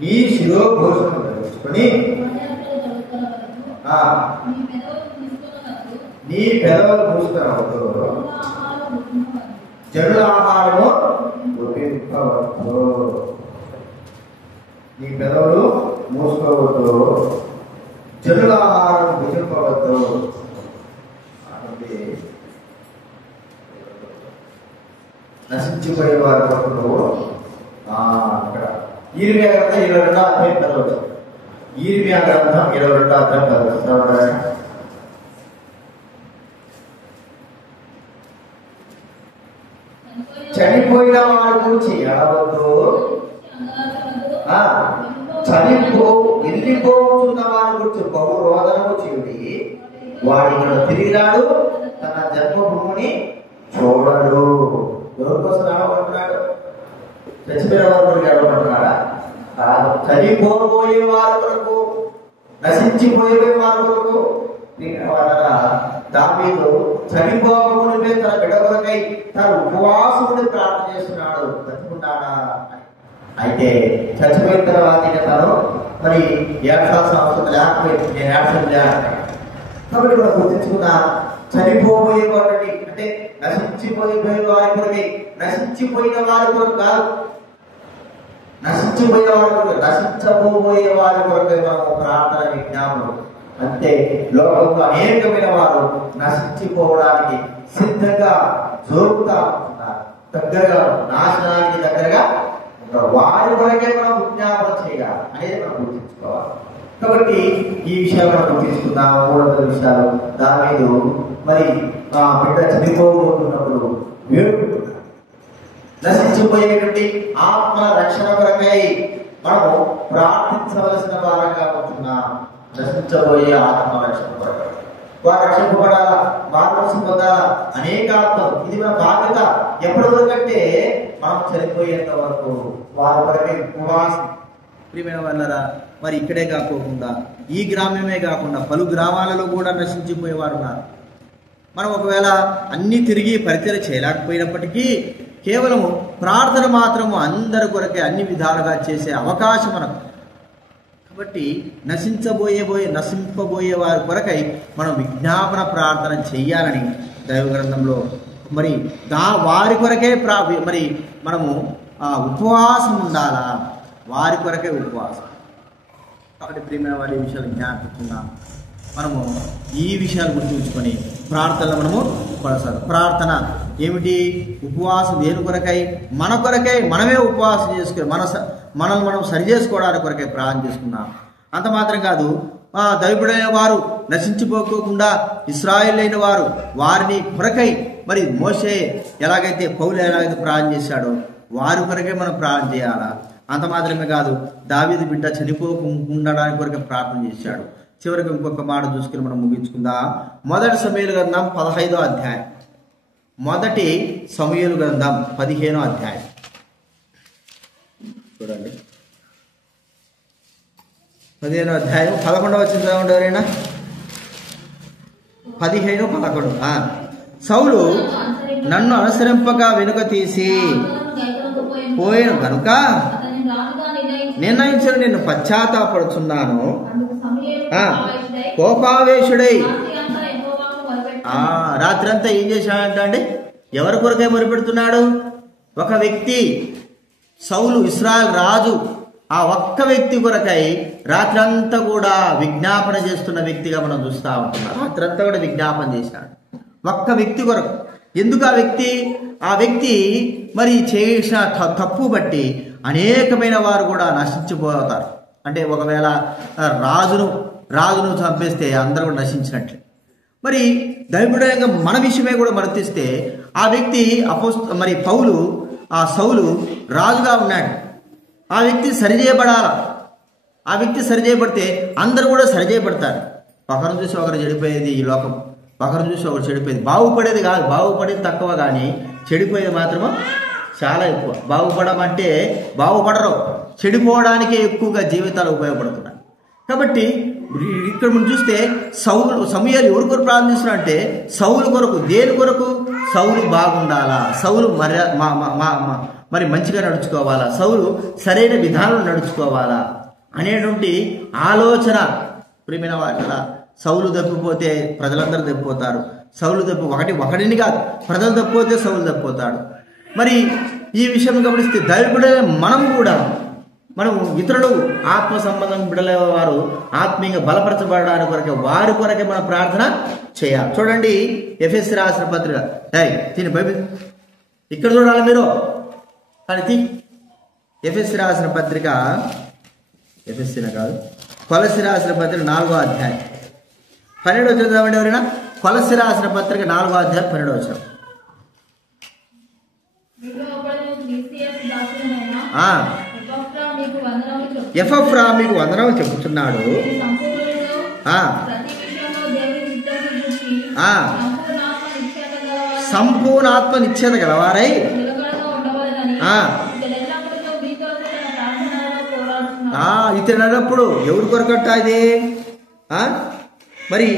నీ శిరోఘోషం ధరించుకొని నీ పెదవులు మూసుకురావద్దు, జనుల ఆహారము భుజింపవద్దు. నీ పెదవులు మూసుకోవద్దు, జనుల ఆహారం భుజింపవద్దు. నశించిపోయే వారి కొరకు నువ్వు అక్కడ ఈర్మియా గ్రంథం 22వ అధ్యాయం 10వ వచనం. ఈర్మియా గ్రంథం 22వ అధ్యాయం 10వ వచనం. చనిపోయిన వారి గురించి ఏడవద్దు, వెళ్ళిపోతున్న వారి గురించి బహు రోదనము చేయుడి. వాడు ఇక్కడ తిరిగి రాడు, తన జన్మభూమిని చూడడు. ఎవరి కోసం ఏడవబడుతున్నాడు? చచ్చిపోయిన వారి గురించి ఏడవబడుతున్నాడా? చనిపోబోయే వారి కొరకు, నశించిపోయే వారి కొరకు. దావీదు చనిపోకమునిపై తన బిడ్డ కొరకై తన ఉపవాసముని ప్రార్థన చేస్తున్నాడు, బతుకున్నాడా. అయితే చచ్చిపోయిన తర్వాత తను మరి ఏడాల్సిన అవసరం లేకపోయింది, నేను యాక్షన్ లేకపోతే. కాబట్టి మనం గుర్తించుకున్నా, చనిపోబోయే వారిని అంటే నశించిపోయే వారి కొరకై, నశించిపోయిన వారి కొరకు కాదు, నశించిపోయే వారి కొరకు, నశించబోయే వారి కొరకై మనం ప్రార్థన విజ్ఞాపనం. అంతే, లోకంలో అనేకమైన వారు నశించిపోవడానికి సిద్ధంగా జోరుతా ఉంటున్నారు, దగ్గరగా నాశనానికి దగ్గరగా వారి కొరకే మనం విజ్ఞాపన చేయాలి అనేది మనం గుర్తించుకోవాలి. కాబట్టి ఈ విషయాలు మనం గుర్తించుకుందాం. మూడవ విషయాలు దావీదు మరి ఆ బిడ్డ చనిపోబోతున్నప్పుడు వేడుకుంటున్నాడు. నశించిపోయేటువంటి ఆత్మ రక్షణ కొరకై మనము ప్రార్థించవలసిన వారంగా ఉంటున్నాం. నశించబోయే ఆత్మ రక్షణ కొరకై వారు రక్షింపబడాలా, మార్గం పొందాలా, అనేక ఆత్మలు. ఇది మన బాధ్యత. ఎప్పటి వరకు అంటే మనం చనిపోయేంత వరకు వారి కొరకై ఉపవాసం. ప్రియమైన వాళ్ళరా, మరి ఇక్కడే కాకుండా ఈ గ్రామమే కాకుండా పలు గ్రామాలలో కూడా నశించిపోయేవారు ఉన్నారు. మనం ఒకవేళ అన్ని తిరిగి పరిచయం చేయలేకపోయినప్పటికీ కేవలము ప్రార్థన మాత్రము అందరి కొరకే అన్ని విధాలుగా చేసే అవకాశం మనకు. కాబట్టి నశింపబోయే వారి కొరకై మనం విజ్ఞాపన ప్రార్థన చెయ్యాలని దైవ గ్రంథంలో మరి వారి కొరకే మరి మనము ఉపవాసం ఉండాలా, వారి కొరకే ఉపవాసం. కాబట్టి ప్రియమైన వారి విషయాలు జ్ఞాపకం మనము ఈ విషయాలు గుర్తుంచుకొని ప్రార్థనలో మనము కొనసాగాలి. ప్రార్థన ఏమిటి? ఉపవాసం దేని కొరకై? మన కొరకై మనమే ఉపవాసం చేసుకుని మనల్ని మనం సరి చేసుకోవడానికి కొరకై ప్రార్థన చేసుకున్నాం. అంత మాత్రం కాదు, దైవుడైన వారు నశించిపోకుండా ఇశ్రాయేలు అయిన వారు వారిని కొరకై మరి మోషే ఎలాగైతే పౌలు ఎలాగైతే ప్రార్థన చేశాడో వారి కొరకే మనం ప్రార్థన చేయాలా. అంత మాత్రమే కాదు, దావీదు బిడ్డ చనిపోకుండా కొరకే ప్రార్థన చేశాడు. చివరికి ఇంకొక మాట చూసుకుని మనం ముగించుకుందాం. మొదటి సమూయేలు గ్రంథం 15వ అధ్యాయం. మొదటి సమూయేలు గ్రంథం 15వ అధ్యాయం చూడండి. 15వ అధ్యాయం 11వ వచనం చదవండి ఎవరైనా. 15:11. సౌలు నన్ను అనుసరింపగా వెనుక తీసి పోయిన కనుక నిర్ణయించిన నిన్ను పశ్చాత్తాపడుచున్నాను. కోపావేశుడై రాత్రంతా ఏం చేశాడంట అండి? ఎవరి కొరకే మొరుపెడుతున్నాడు? ఒక వ్యక్తి, సౌలు ఇశ్రాయేలు రాజు, ఆ ఒక్క వ్యక్తి కొరకై రాత్రంతా కూడా విజ్ఞాపన చేస్తున్న వ్యక్తిగా మనం చూస్తూ ఉంటున్నాం. రాత్రంతా కూడా విజ్ఞాపన చేశాడు ఒక్క వ్యక్తి కొరకు. ఎందుకు ఆ వ్యక్తి మరి చేసిన తప్పు బట్టి అనేకమైన వారు కూడా నశించిపోతారు. అంటే ఒకవేళ రాజును చంపేస్తే అందరూ కూడా నశించినట్లే. మరి దైవుడంగా మన విషయమే కూడా మరతిస్తే ఆ వ్యక్తి మరి సౌలు రాజుగా ఉన్నాడు. ఆ వ్యక్తి సరిచేయబడాల. ఆ వ్యక్తి సరిచేయబడితే అందరూ కూడా సరిచేయబడతారు. ఒకరిని చూసి ఒకరు చెడిపోయేది ఈ లోకం. ఒకరిని చూసి ఒకరు చెడిపోయేది. బాగుపడేది కాదు, బాగుపడేది తక్కువ, కానీ చెడిపోయేది మాత్రమే చాలా ఎక్కువ. బాగుపడమంటే బాగుపడరు, చెడిపోవడానికే ఎక్కువగా జీవితాలు ఉపయోగపడుతున్నాయి. కాబట్టి ఇక్కడ మనం చూస్తే సమూయేలు ఎవరి కొరకు ప్రార్థిస్తున్నా అంటే సౌలు కొరకు. దేని కొరకు? సౌలు బాగుండాలా, సౌలు మరి మంచిగా నడుచుకోవాలా, సౌలు సరైన విధానం నడుచుకోవాలా అనేటువంటి ఆలోచన. ప్రియమైన వాళ్ళ సౌలు తప్పిపోతే ప్రజలందరూ తప్పిపోతారు. సౌలు ఒకటిని కాదు, ప్రజలు తప్పిపోతే సౌలు తప్పిపోతాడు. మరి ఈ విషయం గమనిస్తే దైవుడైన మనం ఇతరులు ఆత్మ సంబంధం బిడలే వారు ఆత్మీయంగా బలపరచబడడానికి కొరకే వారి కొరకే మనం ప్రార్థన చేయాలి. చూడండి, ఎఫెసీ రాసిన పత్రిక దీని బైబిల్ ఇక్కడ చూడాలి మీరు. కానీ ఎఫెసీ రాసిన పత్రిక, ఎఫెసీన కాదు, కొలస్సీ రాసిన పత్రిక 4వ అధ్యాయం 12వ వచనం చదవండి ఎవరైనా. కొలస్సీ రాసిన పత్రిక 4వ అధ్యాయం 12వ వచనం. ఎఫ్రా మీకు వందనం చెబుతున్నాడు. సంపూర్ణాత్మ నిశ్చయత గలవారై ఇతరులప్పుడు ఎవరి కొరకట్ట ఇది? మరి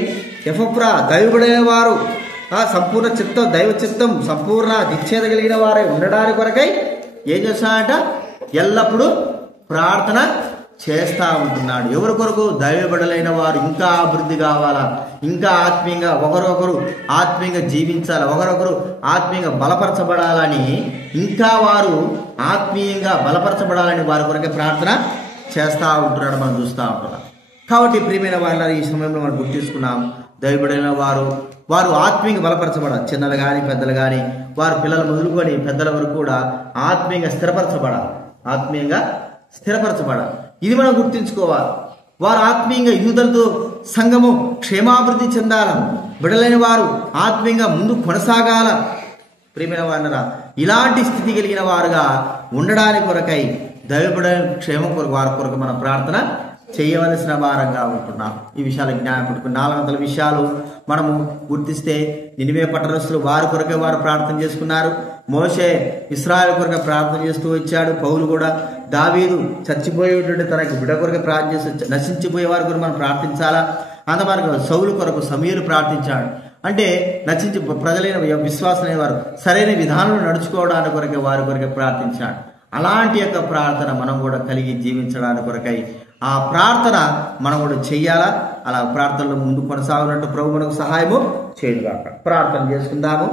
ఎఫ్రా దైవుడైన వారు సంపూర్ణ చిత్తం, దైవ చిత్తం సంపూర్ణ నిశ్చయత కలిగిన వారై ఉండడానికి కొరకై ఏం చేస్తాడట? ఎల్లప్పుడూ ప్రార్థన చేస్తూ ఉంటున్నాడు. ఎవరి కొరకు? దైవబిడలైన వారు ఇంకా అభివృద్ధి కావాలా, ఇంకా ఆత్మీయంగా ఒకరొకరు ఆత్మీయంగా జీవించాలి, ఒకరొకరు ఆత్మీయంగా బలపరచబడాలని, ఇంకా వారు ఆత్మీయంగా బలపరచబడాలని వారి కొరకే ప్రార్థన చేస్తూ ఉంటున్నాడు, మనం చూస్తూ ఉంటున్నాం. కాబట్టి ప్రియమైన వాళ్ళ ఈ సమయంలో మనం గుర్తిస్తున్నాం, దైవబిడలైన వారు ఆత్మీయంగా బలపరచబడాలి. చిన్నలు కానీ పెద్దలు కానీ, వారు పిల్లలు మొదలుకొని పెద్దల వరకు కూడా ఆత్మీయంగా స్థిరపరచబడాలి. ఆత్మీయంగా స్థిరపరచబడాలి. ఇది మనం గుర్తుంచుకోవాలి. వారు ఆత్మీయంగా యూదులతో సంఘము క్షేమాభివృద్ధి చెందాల, బిడలైన వారు ఆత్మీయంగా ముందు కొనసాగాల. ప్రియమైన వారులారా, ఇలాంటి స్థితి కలిగిన వారుగా ఉండడానికి కొరకై దైవబిడల క్షేమం కొరకు వారి కొరకు మనం ప్రార్థన చేయవలసిన వారంగా ఉంటున్నాం. ఈ విషయాలు జ్ఞాపకం 400 విషయాలు మనము గుర్తిస్తే, నినివే పట్టణస్థులు వారి కొరకే వారు ప్రార్థన చేసుకున్నారు. మోషే ఇశ్రాయేలు కొరకు ప్రార్థన చేస్తూ వచ్చాడు. పౌలు కూడా దావీదు చచ్చిపోయేటువంటి తనకు బిడ్డ కొరకు ప్రార్థన చేస్తూ నశించిపోయే వారి కొరకు మనం ప్రార్థించాలా. అంతవరకు సౌలు కొరకు సమీరు ప్రార్థించాడు. అంటే నశించి ప్రజలైన విశ్వాసమైన వారు సరైన విధానంలో నడుచుకోవడానికి కొరకే వారి కొరకే ప్రార్థించాడు. అలాంటి యొక్క ప్రార్థన మనం కూడా కలిగి జీవించడానికి కొరకై ఆ ప్రార్థన మనం కూడా చెయ్యాలా. అలా ప్రార్థనలో ముందు కొనసాగినట్టు ప్రభు మనకు సహాయము చేయడుగాక. ప్రార్థన చేసుకుందాము.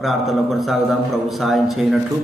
ప్రార్థనలో కొనసాగుదాం. ప్రభు సహాయం చేయనట్లు